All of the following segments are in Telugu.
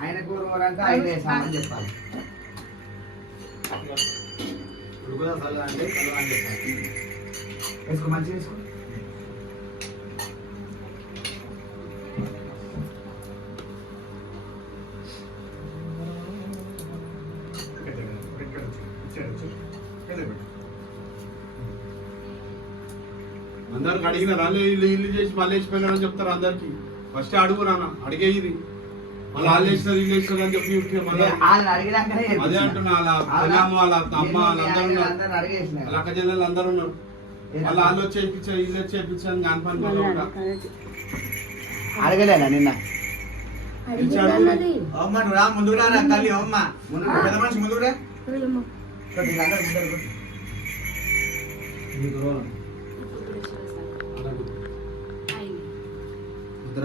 ఆయన ఆయన వేసామని చెప్పాలి. వేసుకో వేసుకో. అందరికి అడిగిన రాళ్ళు ఇల్లు ఇల్లు చేసి మళ్ళీ వేసిపోయినారని చెప్తారు అందరికి. ఫస్ట్ అడుగు నాన్న అడిగే ఇది. మళ్ళీ వాళ్ళు వేసినారు ఇల్లు వేసినారు అని చెప్పి చెప్తే మళ్ళీ వాళ్ళని అడిగినాకనే అదే. అంటున్నా వాళ్ళ అమ్మ వాళ్ళందరూ ఉన్నారు. అడిగేసిన. వాళ్ళ అక్క చెల్లెలు అందరూ ఉన్నారు. వాళ్ళ వాళ్ళు వచ్చి చేయించారు ఇల్లు వచ్చి చేయించాను కాని పని మళ్ళీ ఉంటా. అడగలేనా నిన్న? అడిగిందన్నది అమ్మ నువ్వు రా ముందుకు రా రా తల్లి అమ్మ. ముందు పెద్ద మనిషి ముందుకు రా. ఇక్కడ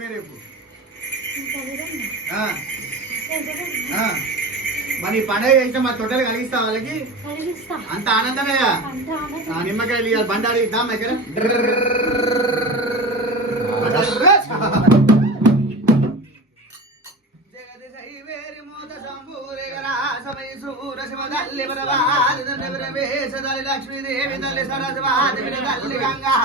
పేరు చెప్పు. మరి పండుగ చేస్తే మా తొట్టెలు కలిగిస్తా వాళ్ళకి? అంత ఆనందమే. నిమ్మకాయలు ఇవ్వాలి బండి అడిగిద్దాం దగ్గర లక్ష్మీదేవి తల్లి సరస్వతి తల్లి గంగా.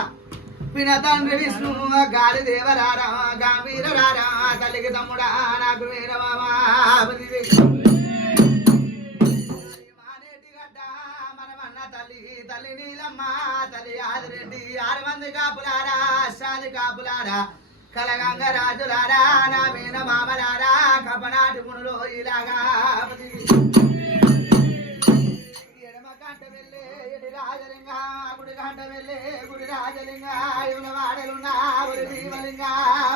పిన తండ్రి విష్ణు గాలి దేవరారా గాంభీర రారా తల్లికి తమ్ముడా నాకు వీరమామా తల్లి నీలమ్మ తల్లి ఆదిరెడ్డి ఆరు మంది కాపులారా అష్టాది కాపులారా కలగంగ రాజులారా నా మీన మామలారా కపనాటి మునులో ఇలాగా కంట వెళ్ళే గుడి రాజలింగ ఇవుల వాడలున్న గుడి భీమలింగ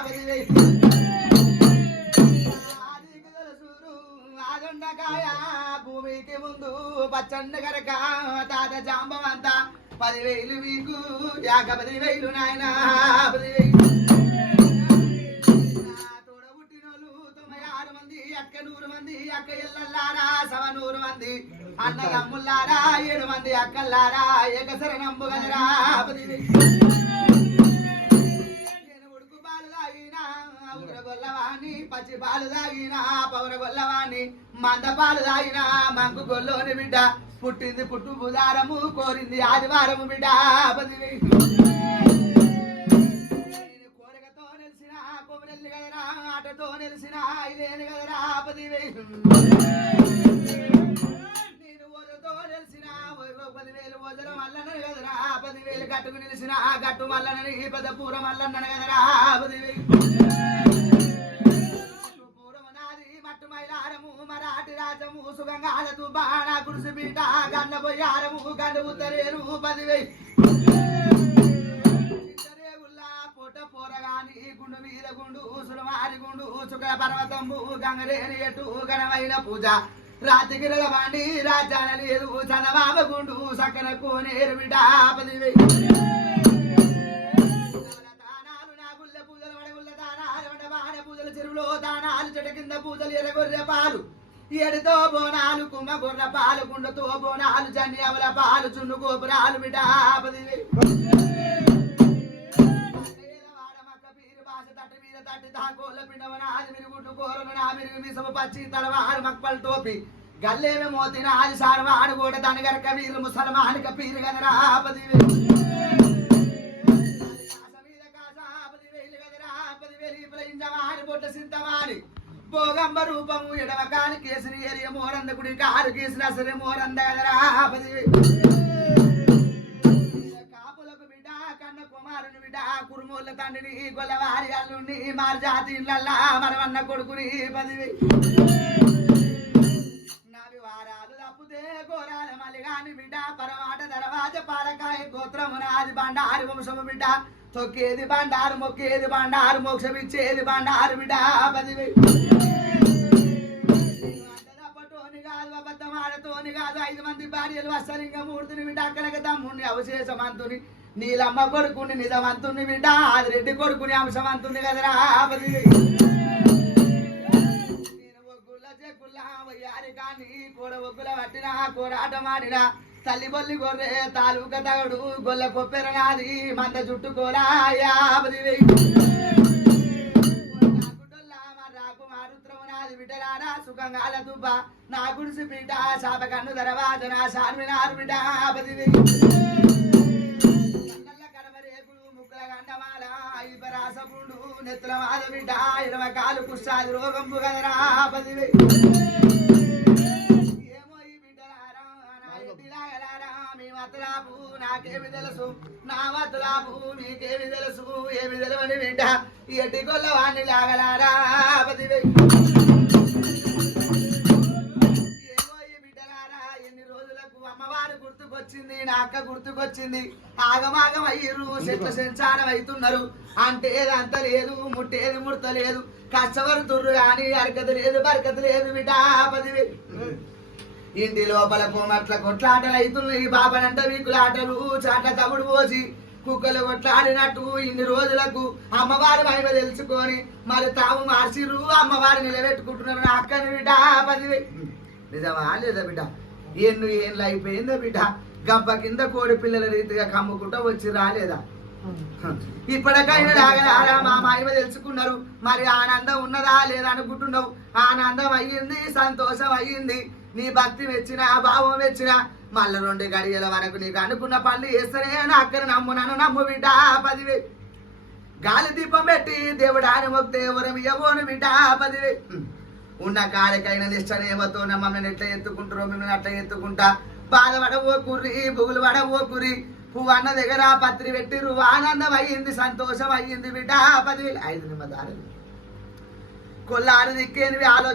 పదివే. ఆదుండకాయ భూమికి ముందు పచ్చండ కనుక తాత జాంబవంతా పదివేలు మీకు యాక పదివేలు నాయన పదివేలు. అక్క నూరు మంది అక్క ఎల్లల్లారా సవ నూరు మంది. అన్నదమ్ముల్లారా ఏడు మంది అక్కల్లారా ఎగసర నంబు గదరా ఉడుకు బాలు తాగినా ఉగ్ర గొల్లవాణి పచ్చి పాలు తాగినా పౌర గొల్లవాణి మంద పాలు తాగినా మంకు గొల్లోని బిడ్డ. పుట్టింది పుట్టు బుధారము కోరింది ఆదివారము బిడ్డ కొబ్బరెల్లి కదరా ఆటతో నిలిసిన ఇదేని కదరా పదివి? నేను ఓజతో నిలిసిన పదివేలు ఓజల మల్లనని కదరా పదివేలు గట్టుకు నిలిసిన ఆ గట్టు మల్లనని ఈ పెద్ద పూర మల్లన్నని కదరా పదివేలు పూరము నాది మట్టు మైలారము మరాఠి రాజము సుగంగాలతు బాణ గురుసు బీట గన్న బొయ్యారము గండు ఉత్తరేరు పదివేలు గుండు మీద గుండు సురమారి గుండు శుక్ర పర్వతంబు గంగరేని ఎటు పూజ. రాజాన లేదు చందమామ గుండు సకన కోనేరు బిడాపదివి దానాలు పూజలు చెరువులో దానాలు చెట కింద పూజలు ఎర్రగొర్రె పాలు. ఎడితో బోనాలు కుమ్మ గుర్ర పాలు గుండతో బోనాలు జన్ని పాలు చున్ను గోపురాలు టోపి గల్లేమే మోతిన ఆది సారవాడు కూడా దాని గరక ముసల్మాన్ కపీరు గదరా భోగంబ రూపము ఎడవకాని కేసరి ఏరియ మోరంద గుడి కారు కేసిన సరే మోరంద గదరా పదివే బిడ్డ కురుమూల తండ్రిని గొల్లవారి అల్లుని మార్జాతి ఇళ్ళల్లా మరవన్న కొడుకుని పదివి నావి వారాలు తప్పుతే గోరాల మలిగాని బిడ్డ పరమాట దరవాజ పాలకాయ గోత్రము నాది బండారు వంశము బిడ్డ. తొక్కేది బండారు మొక్కేది బండారు మోక్షమిచ్చేది బండారు బిడ్డ పదివి కాదు ఐదు మంది భార్యలు అసలింగ మూర్తిని బిడ్డ అక్కడికి తమ్ముడిని అవశేషమంతుని నీలమ్మ కొడుకుని నిజమంతుని బిడ్డ ఆదిరెడ్డి కొడుకుని అంశమంతుంది కదరా పది నేను ఒగ్గుల తల్లి బొల్లి గొర్రె తాలూక తగడు గొల్ల కొప్పెర నాది మంద చుట్టుకోరా కోలాయా వెయ్యి సుఖంగాల దుబ్బ నా గుడిసి బిడ్డ శాప కన్ను దరవాజ నా శార్మినారు బిడ్డ పదివి కన్నల్ల కడమ రేకులు ముక్కల గండమాల ఐపరాస నెత్తుల మాద బిడ్డ ఇరవై కాలు కుష్టాది రోగం గదరా పదివి ఏమో ఈ బిడ్డలారా నా ఎడ్డిలాగలారా మీ మతలాపు నాకేమి తెలుసు? నా మతలాపు మీకేమి తెలుసు? ఏమి తెలవని బిడ్డ ఎట్టి ఎడ్డి లాగలారా అక్క గుర్తుకొచ్చింది. ఆగమాగం అయ్యిర్రు చెట్ల సంచారం అవుతున్నారు అంటే అంత లేదు ముట్టేది ముడత లేదు కష్టపడుతుర్రు కానీ అరకత లేదు బరకత లేదు బిడ్డ పదివి. ఇంటి లోపల కోమట్ల కొట్లాటలు అవుతున్నాయి బాబనంట వీకులాటలు చాట తమ్ముడు పోసి కుక్కలు కొట్లాడినట్టు ఇన్ని రోజులకు అమ్మవారి మహిమ తెలుసుకొని మరి తాము మార్చిర్రు అమ్మవారి నిలబెట్టుకుంటున్నారు నా అక్కని బిడ్డ పదివి. నిజమా లేదా బిడ్డ? ఎన్ను ఏళ్ళు అయిపోయిందో బిడ్డ? గబ్బ కింద కోడి పిల్లల రీతిగా కమ్ముకుంటూ వచ్చి రాలేదా? ఇప్పటికైనా రాగలారా మా మహిమ తెలుసు తెలుసుకున్నారు. మరి ఆనందం ఉన్నదా లేదా అనుకుంటున్నావు? ఆనందం అయ్యింది సంతోషం అయ్యింది. నీ భక్తి మెచ్చిన భావం మెచ్చిన. మళ్ళీ రెండు గడియల వరకు నీకు అనుకున్న పనులు చేస్తేనే నా అక్కడ నమ్ము నన్ను నమ్ము బిడ్డ పదివే. గాలి దీపం పెట్టి దేవుడు ఆని మొక్తే ఎవరం ఎవోను బిడ్డ పదివే. ఉన్న కాలికైన నిష్టనేమతో మమ్మల్ని ఎట్లా ఎత్తుకుంటారో మిమ్మల్ని అట్లా ఎత్తుకుంటా? బాధపడవో కుర్రి బుగులు ఓ కుర్రి. పువ్వు అన్న దగ్గర పత్రి పెట్టిరు ఆనందం అయ్యింది సంతోషం అయ్యింది బిడ్డ పదివేలు. ఐదు నిమ్మదారు కొల్లారు దిక్కేనివి ఆలోచన